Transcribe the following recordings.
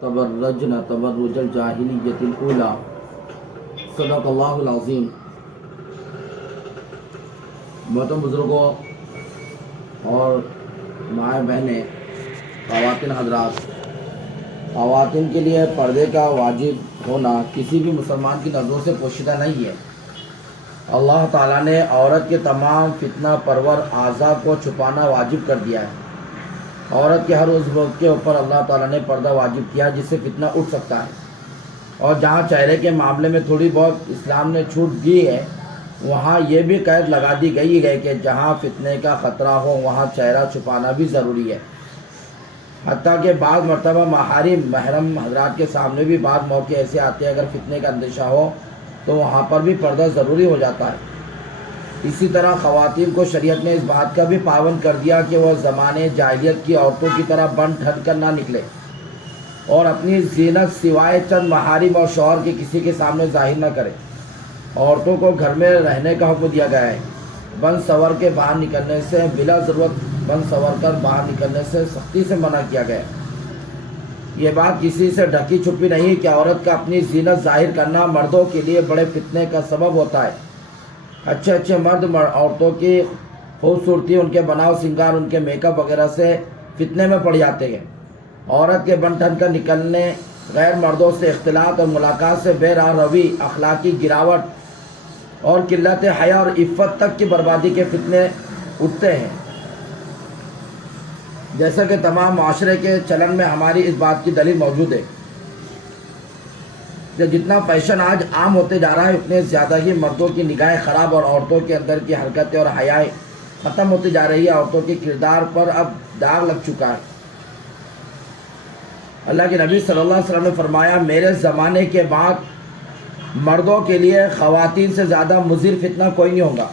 تبرجنا تبرج الجاہلیت الاولی صدق اللہ العظیم۔ محترم بزرگوں اور مائیں بہنیں، خواتین حضرات، خواتین کے لیے پردے کا واجب ہونا کسی بھی مسلمان کی نظروں سے پوشیدہ نہیں ہے۔ اللہ تعالیٰ نے عورت کے تمام فتنہ پرور اعضاء کو چھپانا واجب کر دیا ہے۔ عورت کے ہر عضو کے اوپر اللہ تعالیٰ نے پردہ واجب کیا جس سے فتنہ اٹھ سکتا ہے، اور جہاں چہرے کے معاملے میں تھوڑی بہت اسلام نے چھوٹ دی ہے، وہاں یہ بھی قید لگا دی گئی ہے کہ جہاں فتنے کا خطرہ ہو وہاں چہرہ چھپانا بھی ضروری ہے۔ حتیٰ کہ بعض مرتبہ محرم حضرات کے سامنے بھی بعض موقع ایسے آتے ہیں، اگر فتنے کا اندیشہ ہو تو وہاں پر بھی پردہ ضروری ہو جاتا ہے۔ اسی طرح خواتین کو شریعت نے اس بات کا بھی پابند کر دیا کہ وہ زمانے جاہلیت کی عورتوں کی طرح بن ٹھن کر نہ نکلے اور اپنی زینت سوائے چند محارم اور شوہر کے کسی کے سامنے ظاہر نہ کرے۔ عورتوں کو گھر میں رہنے کا حکم دیا گیا ہے۔ بن سور کے باہر نکلنے سے، بلا ضرورت بن سور کر باہر نکلنے سے سختی سے منع کیا گیا ہے۔ یہ بات کسی سے ڈھکی چھپی نہیں کہ عورت کا اپنی زینت ظاہر کرنا مردوں کے لیے بڑے فتنے کا سبب ہوتا ہے۔ اچھے مرد عورتوں کی خوبصورتی، ان کے بناؤ سنگار، ان کے میک اپ وغیرہ سے فتنے میں پڑ جاتے ہیں۔ عورت کے بن ٹھن کر نکلنے، غیر مردوں سے اختلاط اور ملاقات سے بے راہ روی، اخلاقی گراوٹ اور قلت حیا اور عفت تک کی بربادی کے فتنے اٹھتے ہیں۔ جیسا کہ تمام معاشرے کے چلن میں ہماری اس بات کی دلیل موجود ہے کہ جتنا فیشن آج عام ہوتے جا رہا ہے، اتنے زیادہ ہی مردوں کی نگاہیں خراب اور عورتوں کے اندر کی حرکتیں اور حیائیں ختم ہوتی جا رہی ہے۔ عورتوں کے کردار پر اب داغ لگ چکا ہے۔ اللہ کے نبی صلی اللہ علیہ وسلم نے فرمایا، میرے زمانے کے بعد مردوں کے لیے خواتین سے زیادہ مضر فتنہ کوئی نہیں ہوگا۔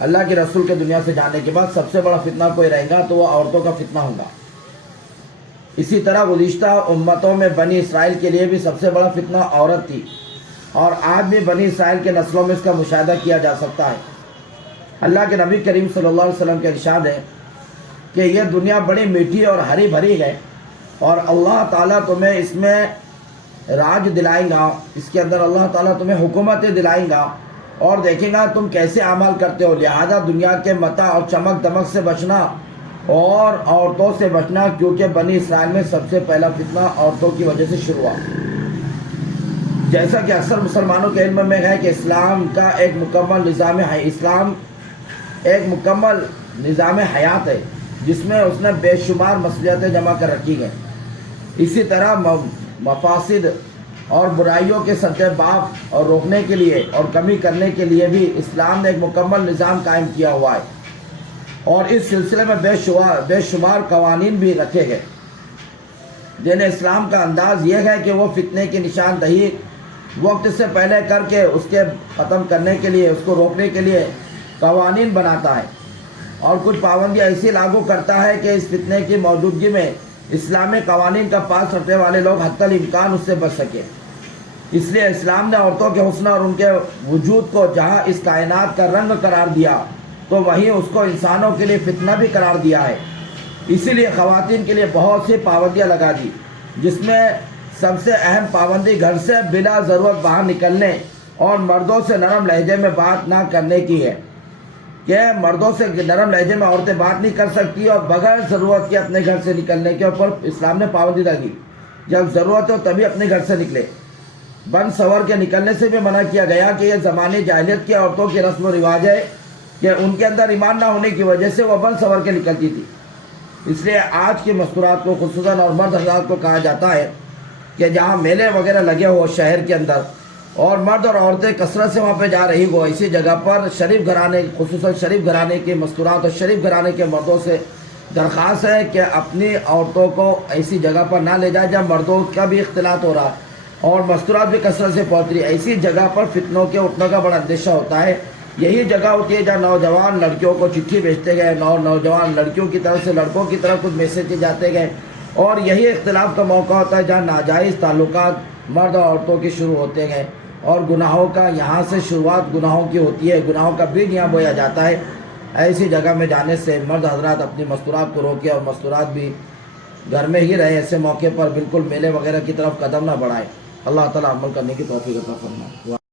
اللہ کے رسول کے دنیا سے جانے کے بعد سب سے بڑا فتنہ کوئی رہے گا تو وہ عورتوں کا فتنہ ہوگا۔ اسی طرح گزشتہ امتوں میں بنی اسرائیل کے لیے بھی سب سے بڑا فتنہ عورت تھی، اور آج بھی بنی اسرائیل کے نسلوں میں اس کا مشاہدہ کیا جا سکتا ہے۔ اللہ کے نبی کریم صلی اللہ علیہ وسلم کے ارشاد ہے کہ یہ دنیا بڑی میٹھی اور ہری بھری ہے، اور اللہ تعالیٰ تمہیں اس میں راج دلائیں گا، اس کے اندر اللہ تعالیٰ تمہیں حکومتیں دلائیں گا اور دیکھیں گا تم کیسے اعمال کرتے ہو۔ لہذا دنیا کے متاع اور چمک دمک سے بچنا اور عورتوں سے بچنا، کیونکہ بنی اسرائیل میں سب سے پہلا فتنہ عورتوں کی وجہ سے شروع ہوا۔ جیسا کہ اکثر مسلمانوں کے علم میں ہے کہ اسلام کا ایک مکمل نظام حیات ہے، جس میں اس نے بے شمار مصلحتیں جمع کر رکھی ہیں۔ اسی طرح مفاسد اور برائیوں کے سد باب اور روکنے کے لیے اور کمی کرنے کے لیے بھی اسلام نے ایک مکمل نظام قائم کیا ہوا ہے، اور اس سلسلے میں بے شمار قوانین بھی رکھے گئے۔ دین اسلام کا انداز یہ ہے کہ وہ فتنے کی نشاندہی وقت سے پہلے کر کے اس کے ختم کرنے کے لیے، اس کو روکنے کے لیے قوانین بناتا ہے، اور کچھ پابندیاں ایسی لاگو کرتا ہے کہ اس فتنے کی موجودگی میں اسلامی قوانین کا پاس رکھنے والے لوگ حتی الامکان اس سے بچ سکے۔ اس لیے اسلام نے عورتوں کے حسن اور ان کے وجود کو جہاں اس کائنات کا رنگ قرار دیا تو وہیں اس کو انسانوں کے لیے فتنہ بھی قرار دیا ہے۔ اسی لیے خواتین کے لیے بہت سی پابندیاں لگا دی، جس میں سب سے اہم پابندی گھر سے بلا ضرورت باہر نکلنے اور مردوں سے نرم لہجے میں بات نہ کرنے کی ہے، کہ مردوں سے نرم لہجے میں عورتیں بات نہیں کر سکتی، اور بغیر ضرورت کے اپنے گھر سے نکلنے کے اوپر اسلام نے پابندی لگی۔ جب ضرورت ہو تبھی اپنے گھر سے نکلے۔ بن سور کے نکلنے سے بھی منع کیا گیا کہ یہ زمانے جاہلیت کی عورتوں کی رسم و رواج ہے کہ ان کے اندر ایمان نہ ہونے کی وجہ سے وہ بن سور کے نکلتی تھی۔ اس لیے آج کی مستورات کو خصوصاً اور مرد حضرات کو کہا جاتا ہے کہ جہاں میلے وغیرہ لگے ہو شہر کے اندر اور مرد اور عورتیں کثرت سے وہاں پہ جا رہی ہو، ایسی جگہ پر شریف گھرانے، خصوصاً شریف گھرانے کی مستورات اور شریف گھرانے کے مردوں سے درخواست ہے کہ اپنی عورتوں کو ایسی جگہ پر نہ لے جائے جہاں مردوں کا بھی اختلاط ہو رہا اور مستورات بھی کثرت سے پہنچ رہی۔ ایسی جگہ پر فتنوں کے اٹھنے کا بڑا اندیشہ ہوتا ہے۔ یہی جگہ ہوتی ہے جہاں نوجوان لڑکیوں کو چٹھی بھیجتے گئے، نوجوان لڑکیوں کی طرف سے لڑکوں کی طرف کچھ میسیج جاتے گئے، اور یہی اختلاف کا موقع ہوتا ہے جہاں ناجائز تعلقات مرد اور عورتوں کے شروع ہوتے گئے، اور گناہوں کا یہاں سے شروعات گناہوں کی ہوتی ہے، گناہوں کا بیج یہاں بویا جاتا ہے۔ ایسی جگہ میں جانے سے مرد حضرات اپنی مستورات کو روکے اور مستورات بھی گھر میں ہی رہے، ایسے موقع پر بالکل میلے وغیرہ کی طرف قدم نہ بڑھائے۔ اللہ تعالیٰ عمل کرنے کی توفیق عطا فرمائے۔